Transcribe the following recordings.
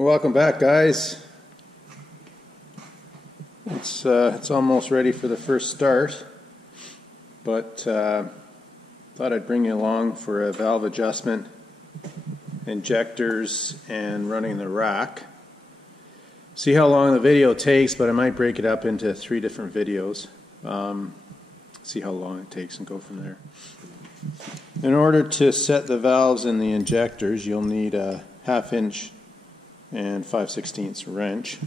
Welcome back, guys. It's almost ready for the first start, but thought I'd bring you along for a valve adjustment, injectors, and running the rack. See how long the video takes, but I might break it up into 3 different videos. See how long it takes and go from there. In order to set the valves in the injectors, you'll need a 1/2 inch and 5/16 wrench.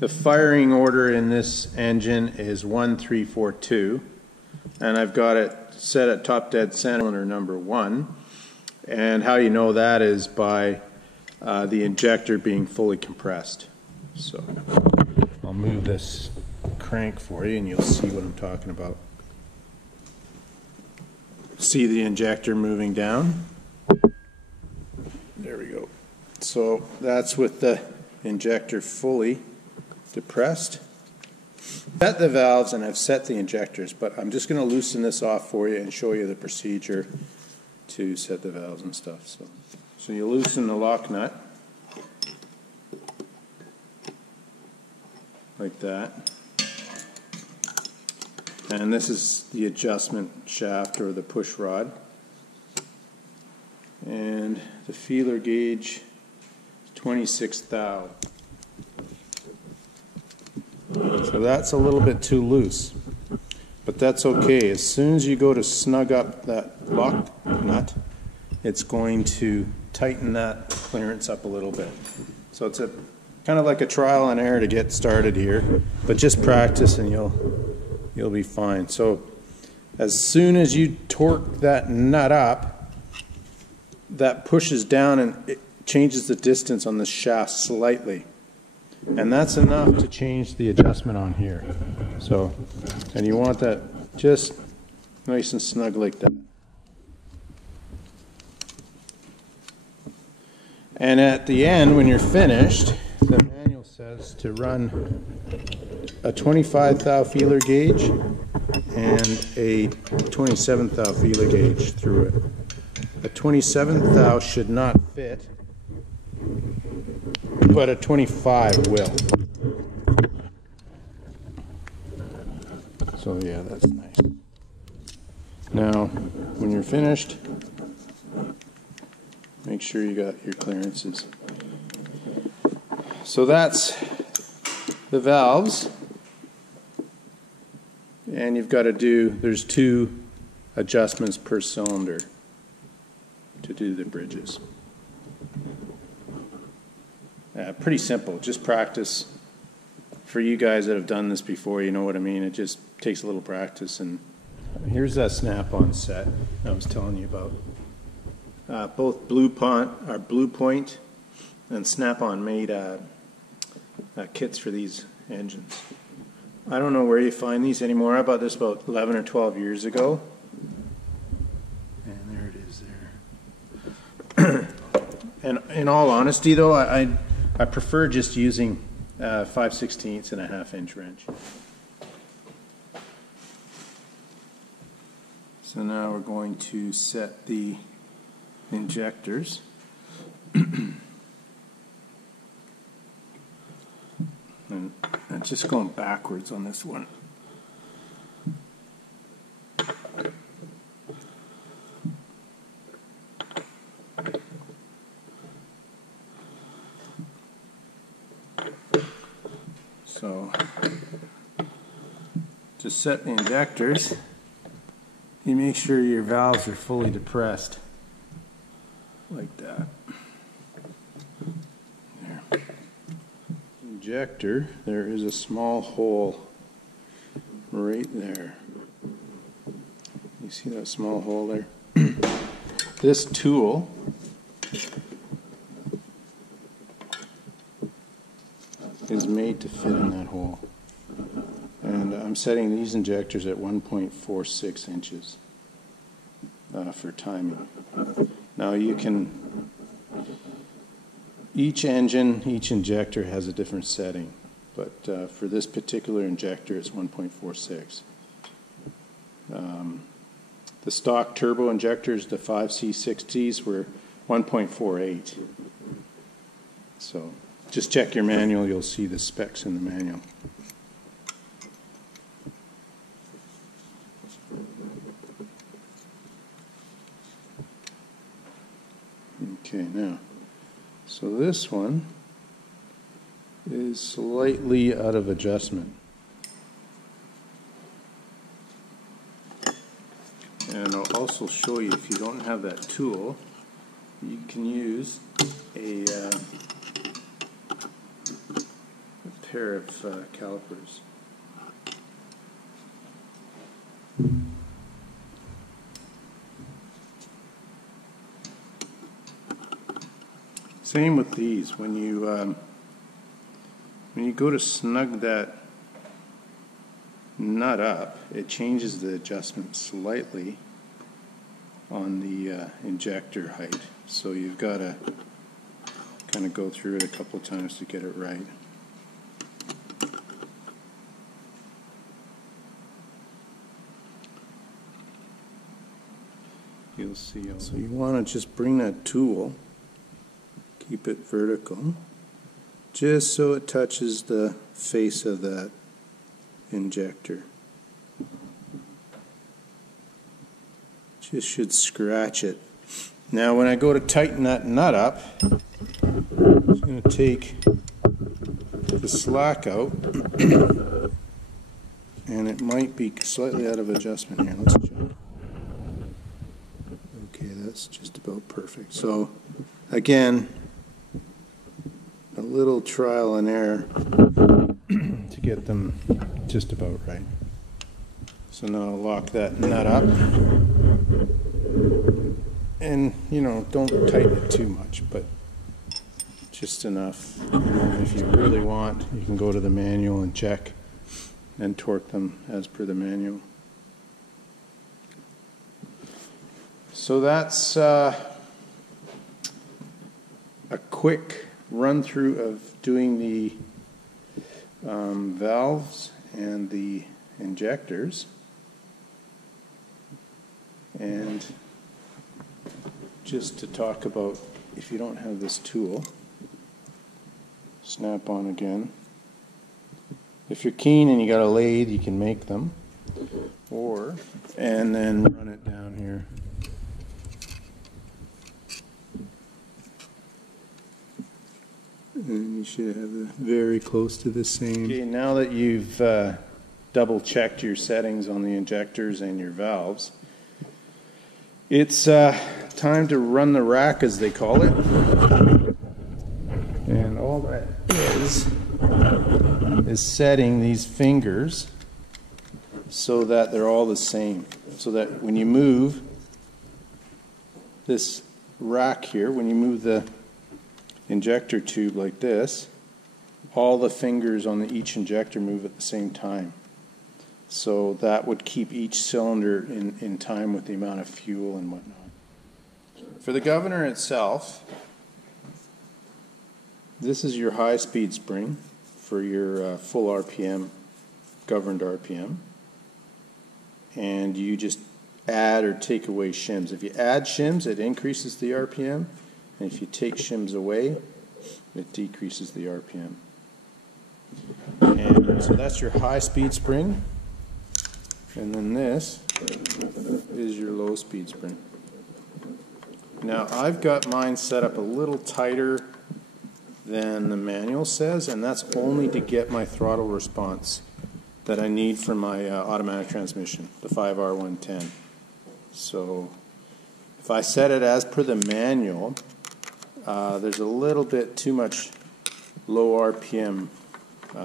The firing order in this engine is 1, 3, 4, 2, and I've got it set at top dead center, cylinder number 1. And how you know that is by the injector being fully compressed. So I'll move this crank for you and you'll see what I'm talking about. See the injector moving down? There we go. So that's with the injector fully depressed. Set the valves and I've set the injectors, but I'm just going to loosen this off for you and show you the procedure to set the valves and stuff. So you loosen the lock nut like that, and this is the adjustment shaft or the push rod, and the feeler gauge 26 thou. So that's a little bit too loose, but that's okay. As soon as you go to snug up that lock nut, it's going to tighten that clearance up a little bit. So it's kind of like a trial and error to get started here, but just practice and you'll be fine. So as soon as you torque that nut up, that pushes down and it changes the distance on the shaft slightly. And that's enough to change the adjustment on here. So, and you want that just nice and snug like that. And at the end, when you're finished, the manual says to run a 25 thou feeler gauge and a 27 thou feeler gauge through it. A 27 thou should not fit, but a 25 will. So yeah, that's nice. Now, when you're finished, make sure you got your clearances. So that's the valves, and you've got to do, there's 2 adjustments per cylinder to do the bridges. Pretty simple, just practice. For you guys that have done this before, you know what I mean. It just takes a little practice. And here's that snap-on set I was telling you about. Both Blue Point and Snap-on made kits for these engines. I don't know where you find these anymore. I bought this about 11 or 12 years ago. And there it is there. And in all honesty though, I prefer just using 5/16 and a 1/2 inch wrench. So now we're going to set the injectors. And I'm just going backwards on this one. So to set the injectors, you make sure your valves are fully depressed, like that. There. Injector, there is a small hole right there. You see that small hole there? This tool is made to fit in that hole. And I'm setting these injectors at 1.46 inches for timing. Now you can, each engine, each injector has a different setting, but for this particular injector it's 1.46. The stock turbo injectors, the 5C60s, were 1.48. So just check your manual, you'll see the specs in the manual. Okay, now, so this one is slightly out of adjustment. And I'll also show you, if you don't have that tool, you can use a pair of calipers. Same with these. When you go to snug that nut up, it changes the adjustment slightly on the injector height. So you've got to kind of go through it a couple of times to get it right. You'll see. So you want to just bring that tool, keep it vertical, just so it touches the face of that injector. Just should scratch it. Now when I go to tighten that nut up, I'm just going to take the slack out, and it might be slightly out of adjustment here. Let's check. Okay, that's just about perfect. So again, a little trial and error to get them just about right. So now I'll lock that nut up, and don't tighten it too much, but just enough. And if you really want, you can go to the manual and check and torque them as per the manual. So that's a quick run through of doing the valves and the injectors. And just to talk about, if you don't have this tool, snap on again. If you're keen and you got a lathe, you can make them, and then run it down here. And you should have it very close to the same. Okay, now that you've double checked your settings on the injectors and your valves, it's time to run the rack, as they call it. And all that is setting these fingers so that they're all the same. So that when you move this rack here, when you move the injector tube like this, all the fingers on each injector move at the same time. So that would keep each cylinder in time with the amount of fuel and whatnot. For the governor itself, this is your high-speed spring for your full RPM, governed RPM. And you just add or take away shims. If you add shims, it increases the RPM. And if you take shims away, it decreases the RPM. And so that's your high-speed spring. And then this is your low-speed spring. Now I've got mine set up a little tighter than the manual says, and that's only to get my throttle response that I need for my automatic transmission, the 5R110. So if I set it as per the manual, there's a little bit too much low RPM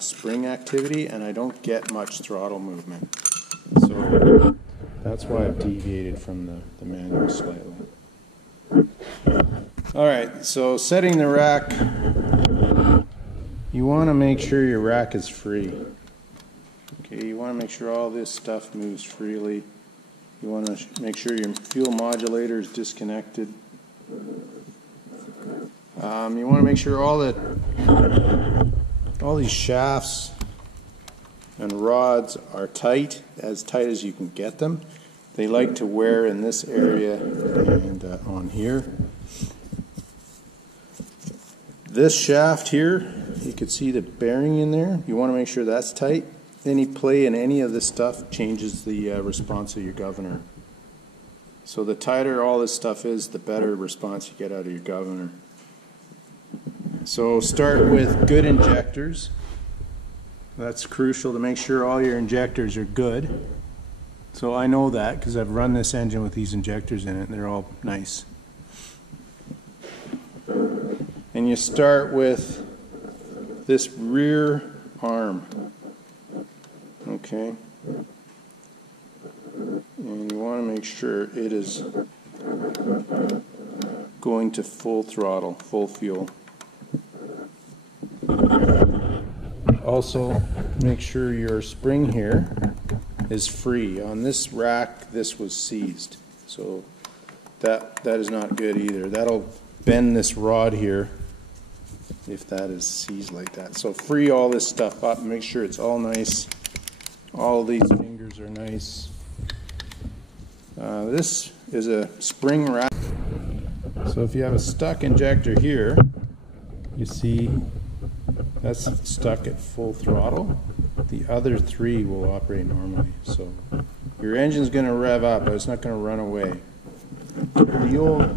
spring activity, and I don't get much throttle movement. So that's why I've deviated from the manual slightly. Alright, so setting the rack, you want to make sure your rack is free. Okay, you want to make sure all this stuff moves freely. You want to make sure your fuel modulator is disconnected. You want to make sure all these shafts and rods are tight as you can get them. They like to wear in this area and on here. This shaft here, you can see the bearing in there. You want to make sure that's tight. Any play in any of this stuff changes the response of your governor. So the tighter all this stuff is, the better response you get out of your governor. So start with good injectors. That's crucial to make sure all your injectors are good. So I know that because I've run this engine with these injectors in it and they're all nice. And you start with this rear arm. Okay? And you want to make sure it is going to full throttle, full fuel. Also, make sure your spring here is free. On this rack, this was seized. So that is not good either. That'll bend this rod here if that is seized like that. So free all this stuff up, make sure it's all nice. All these fingers are nice. This is a spring rack. So if you have a stuck injector here, you see that's stuck at full throttle. The other three will operate normally. So your engine's going to rev up, but it's not going to run away. The old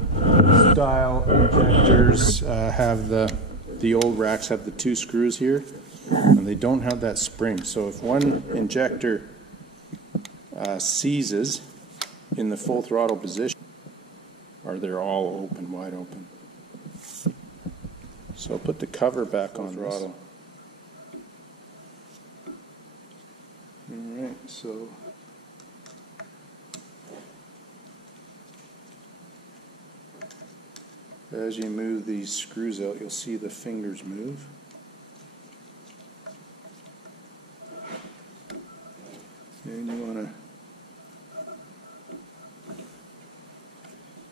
style injectors have the old racks have the two screws here, and they don't have that spring. So if one injector seizes in the full throttle position, or they're all open, wide open. So I'll put the cover back on throttle. Alright, so as you move these screws out, you'll see the fingers move. And you want to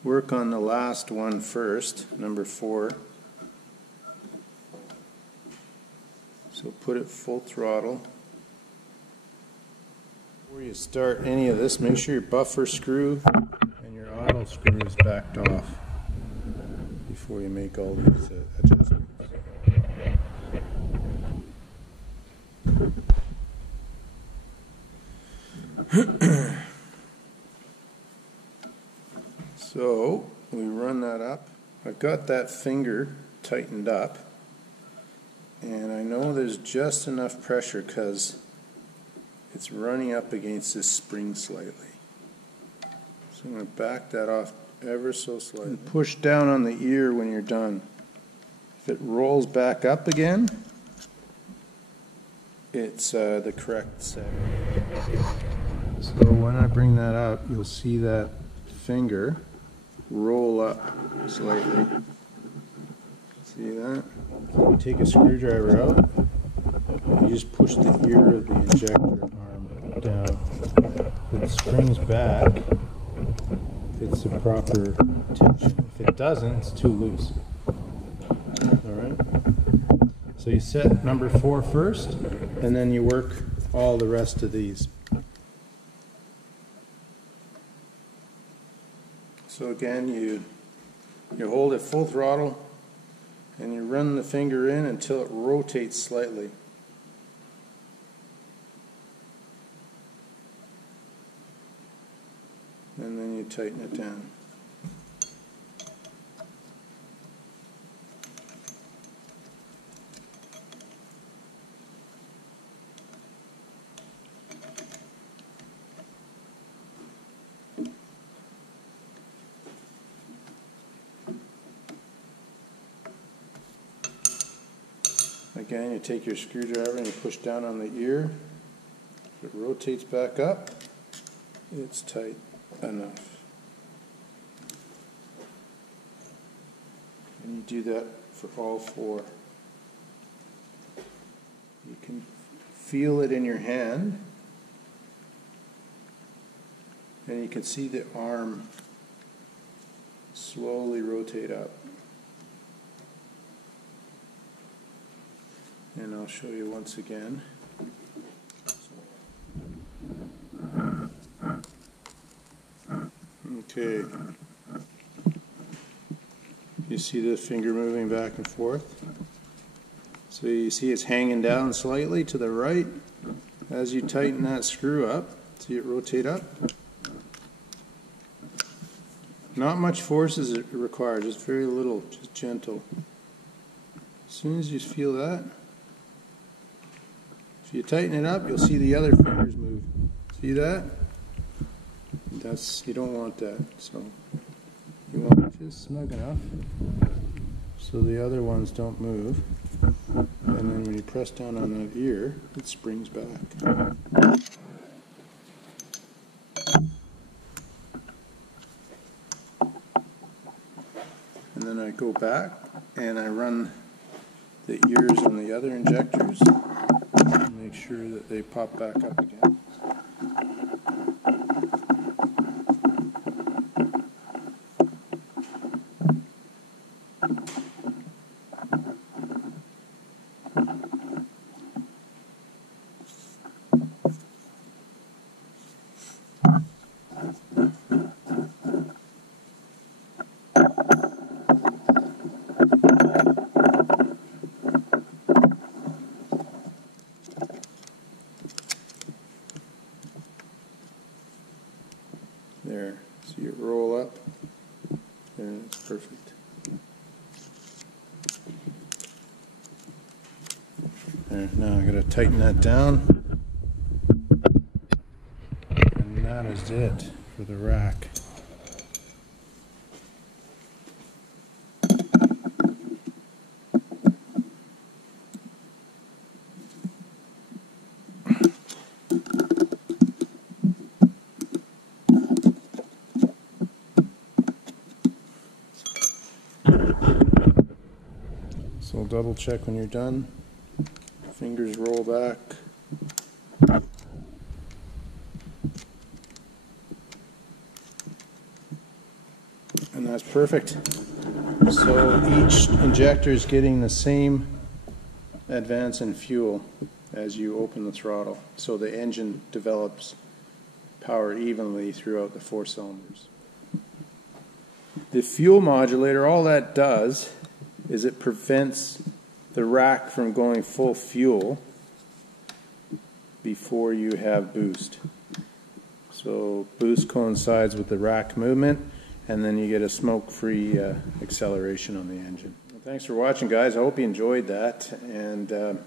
work on the last one first, number 4. So put it full throttle. Before you start any of this, make sure your buffer screw and your auto screw is backed off before you make all these adjustments. So we run that up. I've got that finger tightened up, and I know there's just enough pressure because it's running up against this spring slightly. So I'm going to back that off ever so slightly. And push down on the ear when you're done. If it rolls back up again, it's the correct setting. So when I bring that up, you'll see that finger roll up slightly. See that? You take a screwdriver out, and you just push the ear of the injector arm down. If it springs back, it's the proper tension. If it doesn't, it's too loose. Alright? So you set number 4 first, and then you work all the rest of these. So again, you hold it full throttle, and you run the finger in until it rotates slightly. And then you tighten it down. Again, you take your screwdriver and you push down on the ear. If it rotates back up, it's tight enough. And you do that for all 4. You can feel it in your hand, and you can see the arm slowly rotate up. And I'll show you once again. Okay. You see the finger moving back and forth. So you see it's hanging down slightly to the right. As you tighten that screw up, see it rotate up. Not much force is required, just very little, just gentle. As soon as you feel that, if you tighten it up, you'll see the other fingers move. See that? You don't want that. So you want it just snug enough so the other ones don't move. And then when you press down on that ear, it springs back. And then I go back and I run the ears on the other injectors and make sure that they pop back up again. There, see it roll up. There, it's perfect. There, now I'm going to tighten that down. And that is it for the rack. So double check when you're done. Fingers roll back. And that's perfect. So each injector is getting the same advance in fuel as you open the throttle. So the engine develops power evenly throughout the 4 cylinders. The fuel modulator, all that does is it prevents the rack from going full fuel before you have boost. So boost coincides with the rack movement, and then you get a smoke-free acceleration on the engine. Well, thanks for watching, guys. I hope you enjoyed that. And the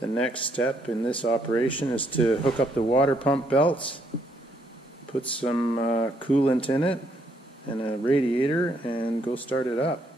next step in this operation is to hook up the water pump belts, put some coolant in it and a radiator, and go start it up.